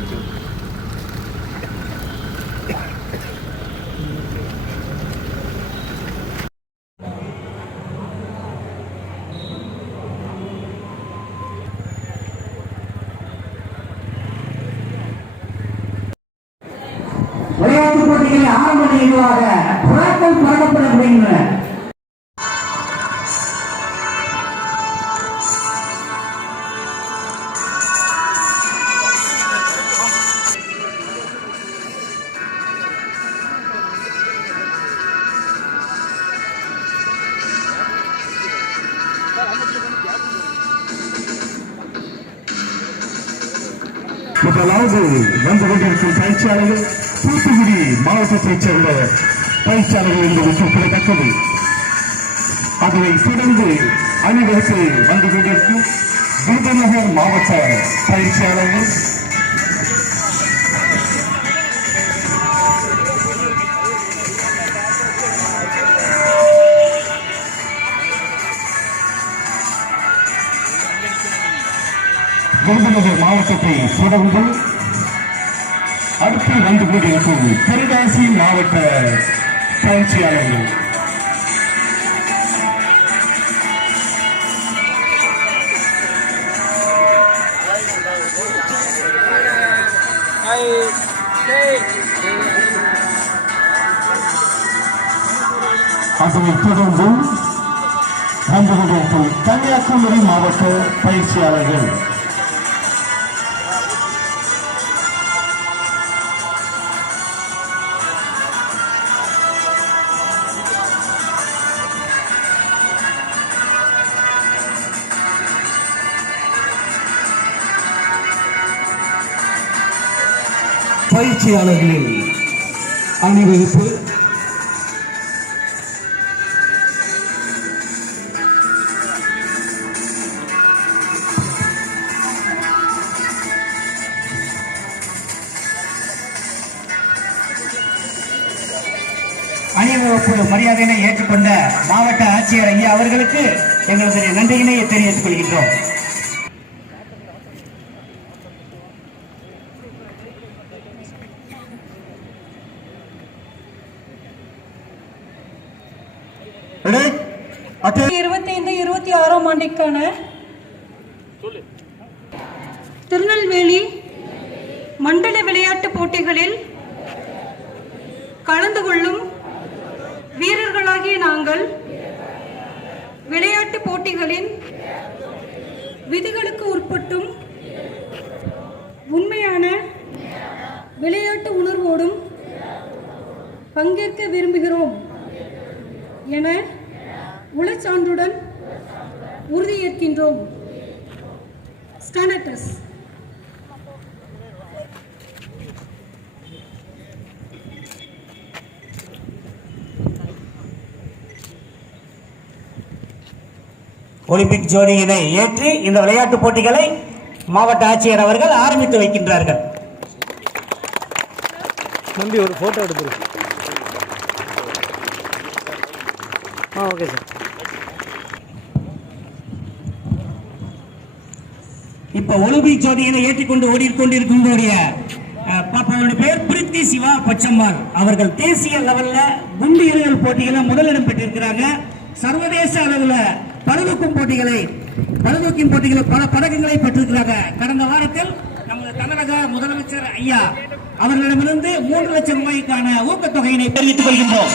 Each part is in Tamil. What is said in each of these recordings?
தேங்க்யூ. விளையாட்டுப் போட்டிகளில் ஆரம்ப நிகழ்வாக புறாக்கள் பறக்கப்படுகின்றன. முதலாவது வந்து கொண்டிருக்கும் பயிற்சியாளர்கள் தூத்துக்குடி மாவட்டத்தைச் சேர்ந்த பயிற்சியாளர்கள் என்பது குறிப்பிடத்தக்கது. அதனைத் தொடர்ந்து அணிவகுப்பு வந்து கொண்டிருக்கும் விருதுநகர் மாவட்ட பயிற்சியாளர்கள் விருதுநகர் மாவட்டத்தை தொடர்ந்து அடுத்து வந்து கொண்டிருக்கும் தென்காசி மாவட்ட பயிற்சியாளர்கள் அதனைத் தொடர்ந்து வந்து கொண்டிருக்கும் கன்னியாகுமரி மாவட்ட பயிற்சியாளர்கள் பயிற்சியாளர்களின் அணிவகுப்பு அணிவகுப்பு மரியாதையினை ஏற்றுக்கொண்ட மாவட்ட ஆட்சியர் ஐயா அவர்களுக்கு எங்களது நன்றியினை தெரிவித்துக் கொள்கின்றோம். ஆண்டிற்கான திருநெல்வேலி மண்டல விளையாட்டுப் போட்டிகளில் கலந்து கொள்ளும் வீரர்களாகிய நாங்கள் விளையாட்டுப் போட்டிகளின் விதிகளுக்கு உட்பட்டும் உண்மையான விளையாட்டு உணர்வோடும் பங்கேற்க விரும்புகிறோம் என உளச்சான்றுடன் உறுதியேற்கின்றோம். ஸ்டாண்டர்ட்ஸ் ஒலிம்பிக் ஜோதியினை ஏற்றி இந்த விளையாட்டுப் போட்டிகளை மாவட்ட ஆட்சியர் அவர்கள் ஆரம்பித்து வைக்கின்றார்கள். நம்பி ஒரு போட்டோ எடுத்துரு. Okay sir. இப்ப ஒலிம்பிக் ஜோதியினை ஏற்றிக்கொண்டு ஓடிக்கொண்டிருக்கின்ற பாப்பாவுடைய பெயர் பிரித்தி சிவா பச்சம்மாள் அவர்கள் தேசிய லெவல்ல குண்டு எறிதல் போட்டிகளை முதலிடம் பெற்றிருக்கிறாங்க. சர்வதேச அளவில் பளுதூக்கும் போட்டிகளை பல பதக்கங்களை பெற்றிருக்கிறாங்க. கடந்த வாரத்தில் நமது தமிழக முதலமைச்சர் ஐயா அவர்களிடமிருந்து 3 லட்சம் ரூபாய்க்கான ஊக்கத்தொகையினை தெரிவித்துக் கொள்கின்றோம்.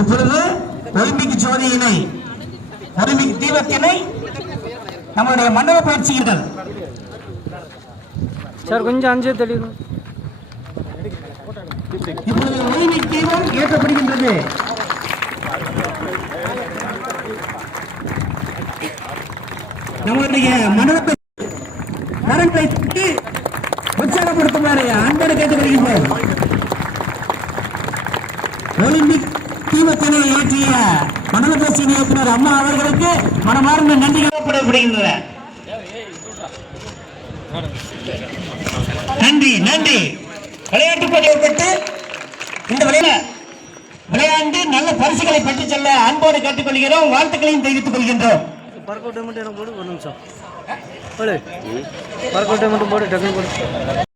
இப்பொழுது ஒலிம்பிக் ஜோதியினை ஒலிம்பிக் தீபத்தினை நம்முடைய மண்டல பயிற்சிகள் சார் கொஞ்சம் அஞ்சு தெளிவு. இப்பொழுது ஒலிம்பிக் தீபம் ஏற்றப்படுகின்றது. நம்முடைய மண்டலத்தை கரங்களை உற்சாகப்படுத்துமாறு அன்போடு கேட்டுக்கொள்கின்றோம். ஒலிம்பிக் தீபத்தினை ஏற்றிய மண்டல பேச்சு இயக்குனர் அம்மா அவர்களுக்கு மனமார்ந்த நன்றிகள் படப்படுகின்றன. நன்றி நன்றி. விளையாட்டு போட்டி ஏற்பட்டு இந்த விளையாண்டு நல்ல பரிசுகளை பெற்றுச் செல்ல அன்போடு கேட்டுக்கொள்கிறோம். வாழ்த்துக்களையும் தெரிவித்துக் கொள்கின்றோம். பர்க் அவுட் மட்டும் எனக்கு போடு, ஒரு நிமிஷம். பர்க் அவுட் மட்டும் போடு, டக்குனு போடு.